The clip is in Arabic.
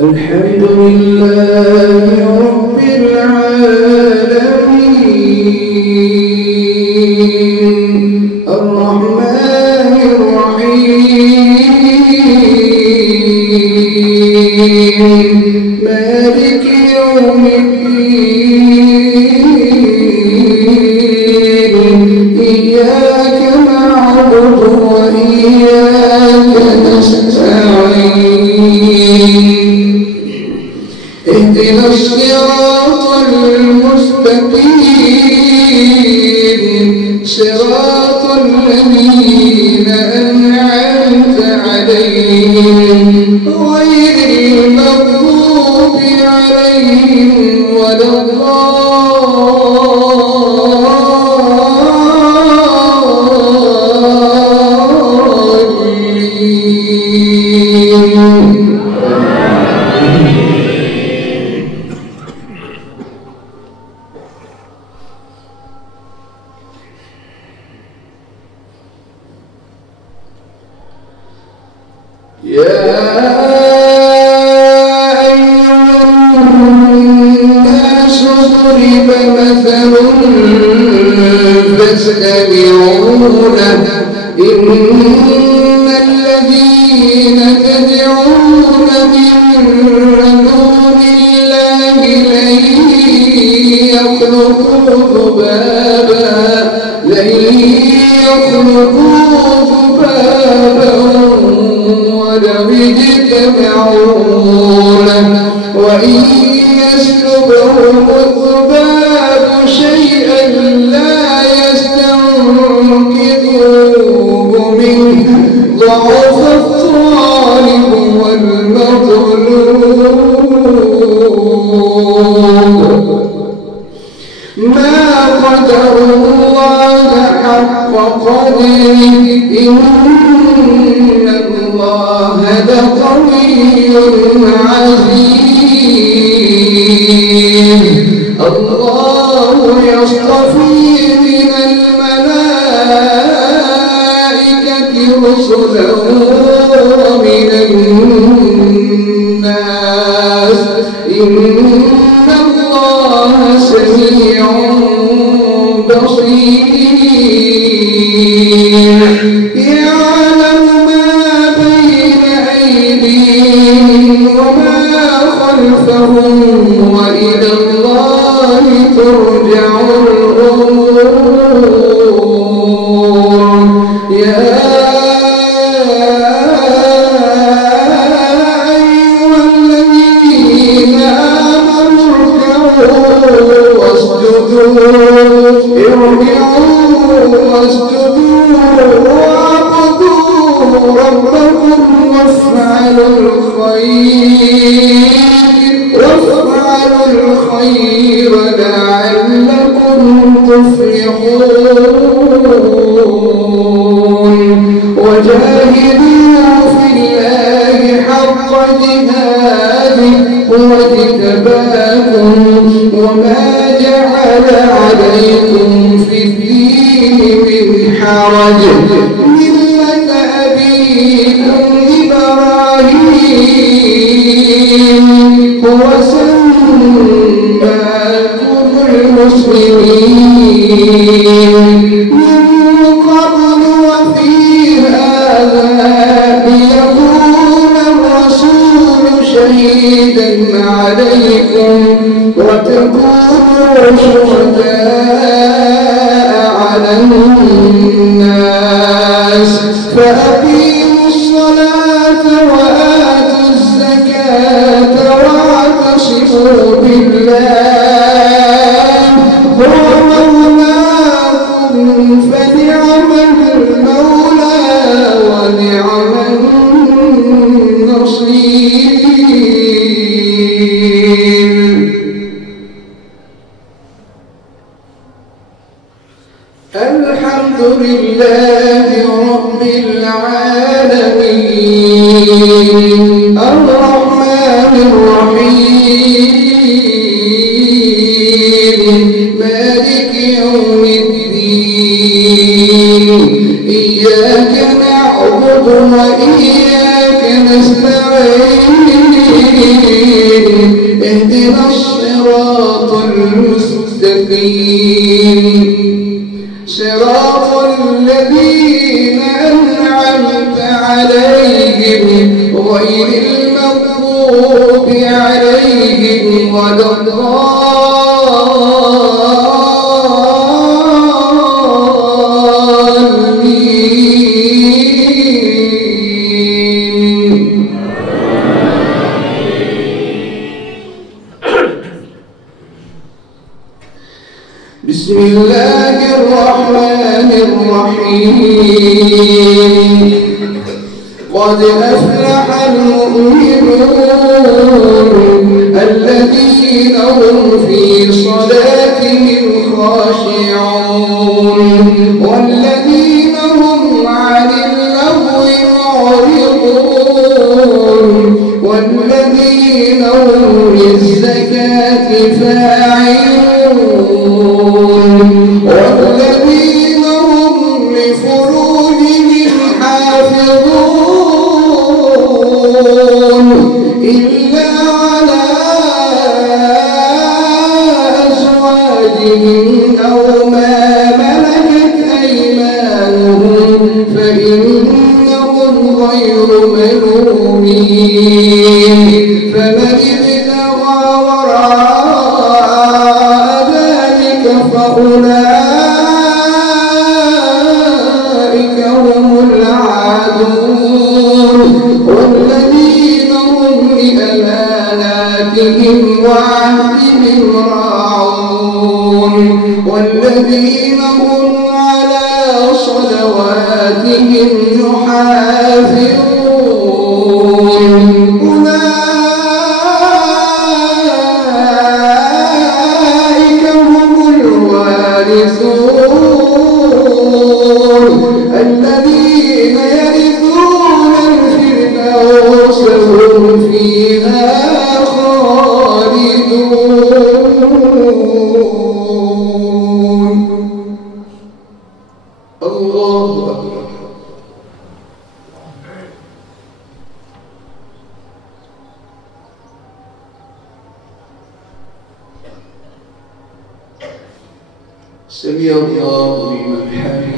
الحمد لله رب العالمين الرحمن الرحيم مالك يوم الدين إياك نعبد وإياك نستعين اهدنا الصراط المستقيم صراط الذين أنعمت عليهم غير المغضوب عليهم ولا يا أيها الناس ضرب مثل فاستمعوا له إن الذين تدعون من دون الله لن يخلقوا ذبابا ولو اجتمعوا له وإن يسلبهم الذباب شيئا لا يستنقذوه منه ضعف الطالب والمطلوب ما قدروا الله حق قدره إن الله لقوي عزيز الله يصطفي من الملائكة رسلا ومن الناس إن الله سميع بصير يعلم ما بين أيديهم وما خلفهم وإلى الله ترجع الأمور يا أيها الذين آمنوا اركعوا واسجدوا واعبدوا ربكم وافعلوا الخير لعلكم تفلحون وجاهدوا في الله حق جهاده هو اجتباكم وما جعل عليكم في الدين من حرج ملة أبيكم إبراهيم هو سماكم المسلمين من قبل وفي هذا ليكون الرسول شهيدا عليكم وتكونوا شهداء على الناس فأقيموا الصلاة وآتوا الزكاة واعتصموا بالله هو مولاكم فنعم المولى ونعم النصير الحمد لله رب العالمين الرحمن الرحيم مالك يوم الدين إياك نعبد وإياك نستعين المستقيم صراط الذين أنعمت عليهم غير المغضوب عليهم ولا الضالين. بسم الله الرحمن الرحيم قد أفلح المؤمنون الذين هم في صلاتهم خاشعون والذين هم عن اللغو معرضون والذين هم للزكاة فاعلون والذين هم لفروجهم حافظون إلا على أزواجهم أو ما ملكت أيمانهم فإنهم غير ملومين فمن ابتغى وراء ذلك فأولئك هم العادون والذين هم لأماناتهم وعهدهم راعون والذين هم على صلواتهم يحافظون أولئك هم الوارثون الذين يرثون الفردوس هم فيها خالدون. الله أكبر. سمع الله لمن حمده.